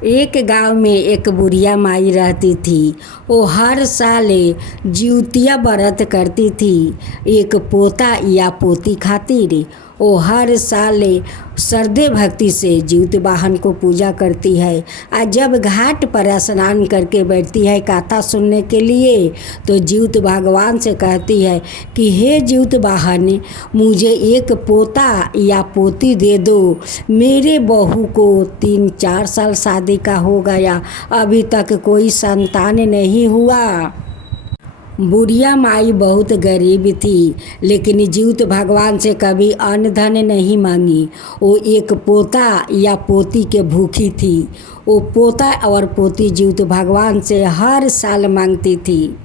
एक गांव में एक बुढ़िया माई रहती थी। वो हर साल जिउतिया व्रत करती थी एक पोता या पोती खातिर। वो हर साल श्रद्धे भक्ति से जीउत वाहन को पूजा करती है। आज जब घाट पर स्नान करके बैठती है कथा सुनने के लिए, तो जीउत भगवान से कहती है कि हे जीउत वाहन, मुझे एक पोता या पोती दे दो। मेरे बहू को 3-4 साल शादी का हो गया, अभी तक कोई संतान नहीं हुआ। बुढ़िया माई बहुत गरीब थी, लेकिन जीउत भगवान से कभी अन्न धन नहीं मांगी। वो एक पोता या पोती के भूखी थी। वो पोता और पोती जीउत भगवान से हर साल मांगती थी।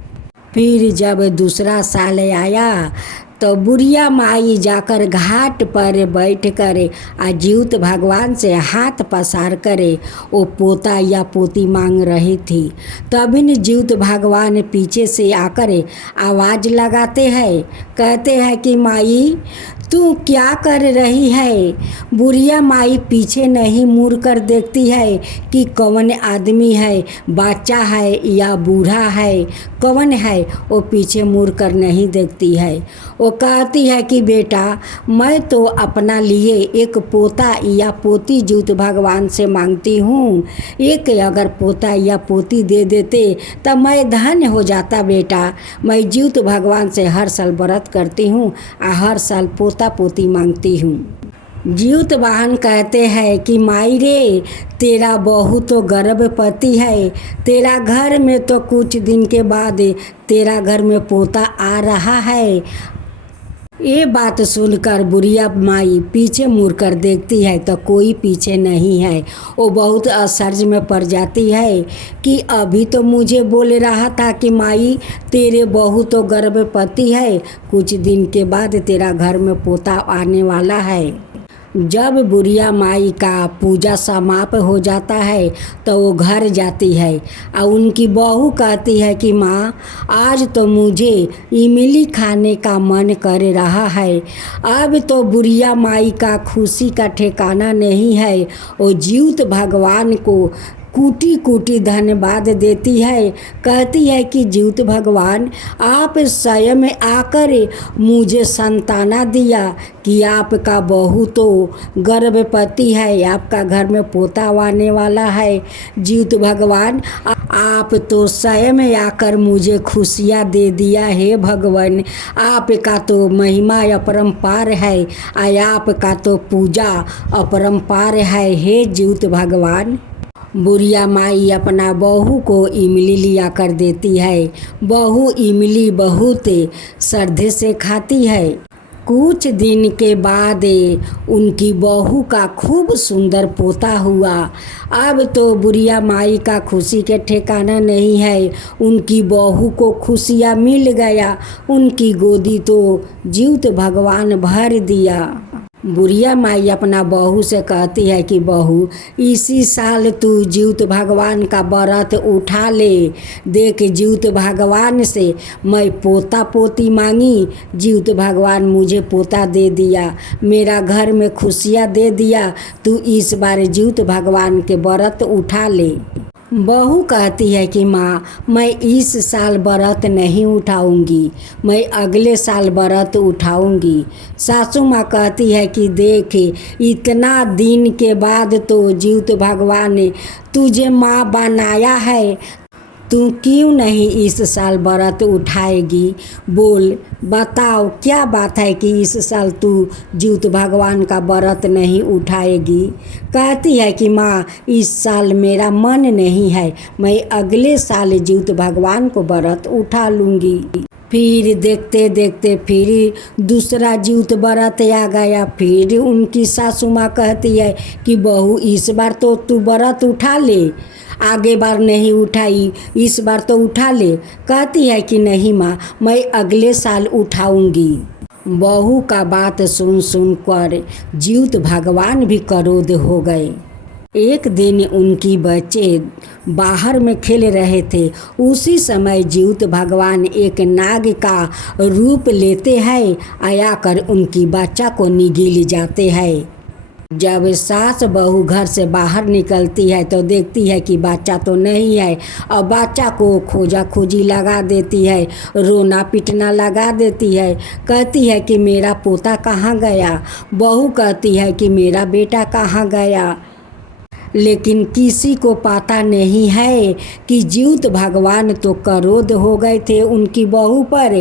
फिर जब दूसरा साल आया तो बुढ़िया माई जाकर घाट पर बैठ कर जीउत भगवान से हाथ पसार करे वो पोता या पोती मांग रही थी। तभी न जीउत भगवान पीछे से आकर आवाज़ लगाते हैं, कहते हैं कि माई तू क्या कर रही है। बुढ़िया माई पीछे नहीं मुड़ कर देखती है कि कौन आदमी है, बच्चा है या बूढ़ा है, कौन है। वो पीछे मुड़ कर नहीं देखती है। वो कहती है कि बेटा, मैं तो अपना लिए एक पोता या पोती जीउत भगवान से मांगती हूँ। एक अगर पोता या पोती दे देते तब मैं धन्य हो जाता बेटा। मैं जीउत भगवान से हर साल व्रत करती हूँ और हर साल पोता पोती मांगती हूँ। जीउत वाहन कहते हैं कि माई रे, तेरा बहू तो गर्भवती है। तेरा घर में तो कुछ दिन के बाद तेरा घर में पोता आ रहा है। ये बात सुनकर बुढ़िया माई पीछे मुड़कर देखती है तो कोई पीछे नहीं है। वो बहुत आश्चर्य में पड़ जाती है कि अभी तो मुझे बोल रहा था कि माई तेरे बहू तो गर्भवती है, कुछ दिन के बाद तेरा घर में पोता आने वाला है। जब बुढ़िया माई का पूजा समाप्त हो जाता है तो वो घर जाती है और उनकी बहू कहती है कि माँ, आज तो मुझे इमली खाने का मन कर रहा है। अब तो बुढ़िया माई का खुशी का ठिकाना नहीं है। वो जीउत भगवान को कूटी कूटी धन्यवाद देती है। कहती है कि जीउत भगवान, आप स्वयं आकर मुझे संताना दिया कि आपका बहू तो गर्भवती है, आपका घर में पोता आने वाला है। जीउत भगवान, आप तो स्वयं आकर मुझे खुशियाँ दे दिया। हे भगवान, आपका तो महिमा अपरंपार है और आपका तो पूजा अपरंपार है। हे जीउत भगवान। बुढ़िया माई अपना बहू को इमली लिया कर देती है। बहू इमली बहुत श्रद्धे से खाती है। कुछ दिन के बाद उनकी बहू का खूब सुंदर पोता हुआ। अब तो बुढ़िया माई का खुशी के ठिकाना नहीं है। उनकी बहू को खुशियाँ मिल गया। उनकी गोदी तो जीउत भगवान भर दिया। बुढ़िया माई अपना बहू से कहती है कि बहू, इसी साल तू जीउत भगवान का व्रत उठा ले। देख, जीउत भगवान से मैं पोता पोती मांगी, जीउत भगवान मुझे पोता दे दिया, मेरा घर में खुशियाँ दे दिया। तू इस बार जीउत भगवान के व्रत उठा ले। बहू कहती है कि माँ, मैं इस साल व्रत नहीं उठाऊंगी, मैं अगले साल व्रत उठाऊंगी। सासू माँ कहती है कि देख, इतना दिन के बाद तो जीउत भगवान ने तुझे माँ बनाया है, तू क्यों नहीं इस साल व्रत उठाएगी। बोल, बताओ क्या बात है कि इस साल तू जीउत भगवान का व्रत नहीं उठाएगी। कहती है कि माँ, इस साल मेरा मन नहीं है, मैं अगले साल जीउत भगवान को व्रत उठा लूँगी। फिर देखते देखते फिर दूसरा जीउत व्रत आ गया। फिर उनकी सासू माँ कहती है कि बहू, इस बार तो तू व्रत उठा ले, आगे बार नहीं उठाई, इस बार तो उठा ले। कहती है कि नहीं माँ, मैं अगले साल उठाऊंगी। बहू का बात सुन सुन कर जीउत भगवान भी क्रोध हो गए। एक दिन उनकी बच्चे बाहर में खेल रहे थे। उसी समय जीउत भगवान एक नाग का रूप लेते हैं, आकर उनकी बच्चा को निगल जाते हैं। जब सास बहू घर से बाहर निकलती है तो देखती है कि बच्चा तो नहीं है, और बच्चा को खोजा खोजी लगा देती है, रोना पीटना लगा देती है। कहती है कि मेरा पोता कहाँ गया। बहू कहती है कि मेरा बेटा कहाँ गया। लेकिन किसी को पता नहीं है कि जीवित भगवान तो क्रोध हो गए थे उनकी बहू पर,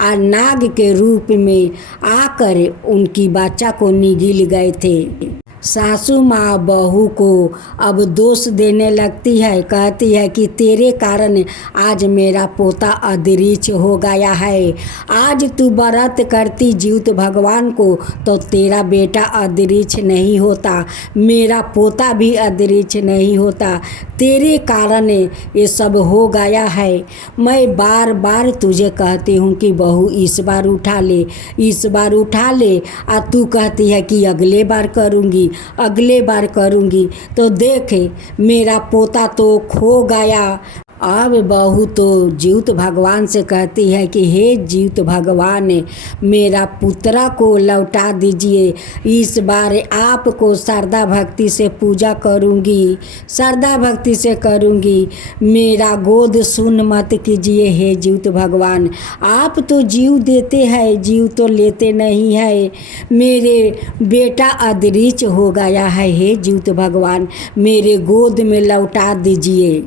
और नाग के रूप में आकर उनकी बच्चा को निगल गए थे। सासू माँ बहू को अब दोष देने लगती है। कहती है कि तेरे कारण आज मेरा पोता अदृश्य हो गया है। आज तू व्रत करती जीवित भगवान को तो तेरा बेटा अदृश्य नहीं होता, मेरा पोता भी अदृश्य नहीं होता। तेरे कारण ये सब हो गया है। मैं बार बार तुझे कहती हूँ कि बहू इस बार उठा ले, इस बार उठा ले, और तू कहती है कि अगले बार करूँगी, अगले बार करूँगी। तो देखे मेरा पोता तो खो गया। अब बहू तो जीवित भगवान से कहती है कि हे जीवित भगवान, मेरा पुत्रा को लौटा दीजिए। इस बार आपको श्रद्धा भक्ति से पूजा करूँगी, श्रद्धा भक्ति से करूँगी। मेरा गोद सुन मत कीजिए हे जीवित भगवान। आप तो जीव देते हैं, जीव तो लेते नहीं है। मेरे बेटा अदृश्य हो गया है, हे जीवित भगवान मेरे गोद में लौटा दीजिए।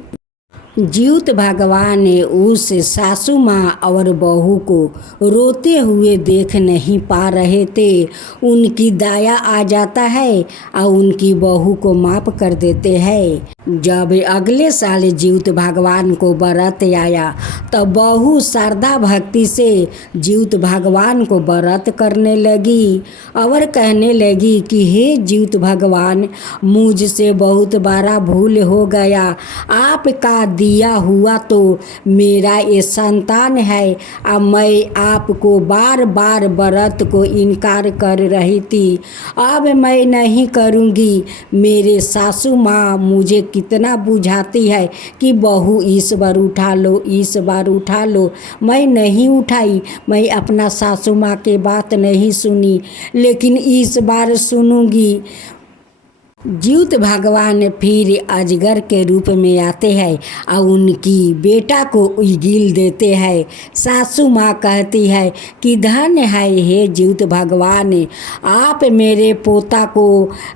जीवित भगवान ने उस सासू माँ और बहू को रोते हुए देख नहीं पा रहे थे। उनकी दया आ जाता है और उनकी बहू को माफ़ कर देते हैं। जब अगले साल जीवित भगवान को व्रत आया तो बहू श्रद्धा भक्ति से जीवित भगवान को व्रत करने लगी और कहने लगी कि हे जीवित भगवान, मुझसे बहुत बड़ा भूल हो गया। आपका दिया हुआ तो मेरा ये संतान है, और मैं आपको बार बार व्रत को इनकार कर रही थी। अब मैं नहीं करूँगी। मेरे सासू माँ मुझे कितना बुझाती है कि बहू इस बार उठा लो, इस बार उठा लो। मैं नहीं उठाई, मैं अपना सासू माँ के बात नहीं सुनी, लेकिन इस बार सुनूंगी। जीवित भगवान फिर अजगर के रूप में आते हैं और उनकी बेटा को उगिल देते हैं। सासू माँ कहती है कि धन्य है हे जीवित भगवान, आप मेरे पोता को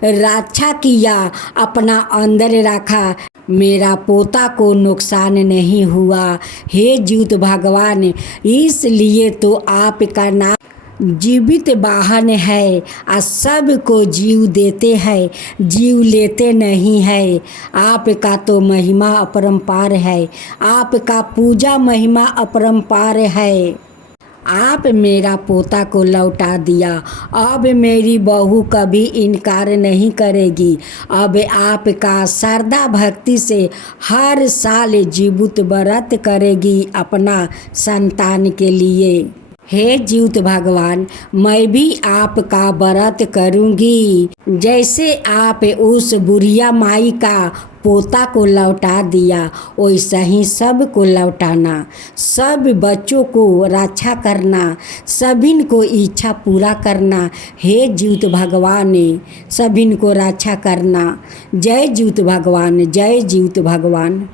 रक्षा किया, अपना अंदर रखा, मेरा पोता को नुकसान नहीं हुआ। हे जीवित भगवान, इसलिए तो आपका नाम जीवित वाहन है, और सबको जीव देते हैं, जीव लेते नहीं है। आपका तो महिमा अपरंपार है, आपका पूजा महिमा अपरंपार है। आप मेरा पोता को लौटा दिया, अब मेरी बहू कभी इनकार नहीं करेगी। अब आपका श्रद्धा भक्ति से हर साल जीवित व्रत करेगी अपना संतान के लिए। हे जीवित भगवान, मैं भी आपका व्रत करूँगी। जैसे आप उस बुढ़िया माई का पोता को लौटा दिया, वैसा ही सब को लौटाना, सब बच्चों को रक्षा करना, सभी को इच्छा पूरा करना। हे जीवित भगवान, सभी को रक्षा करना। जय जीवित भगवान, जय जीवित भगवान।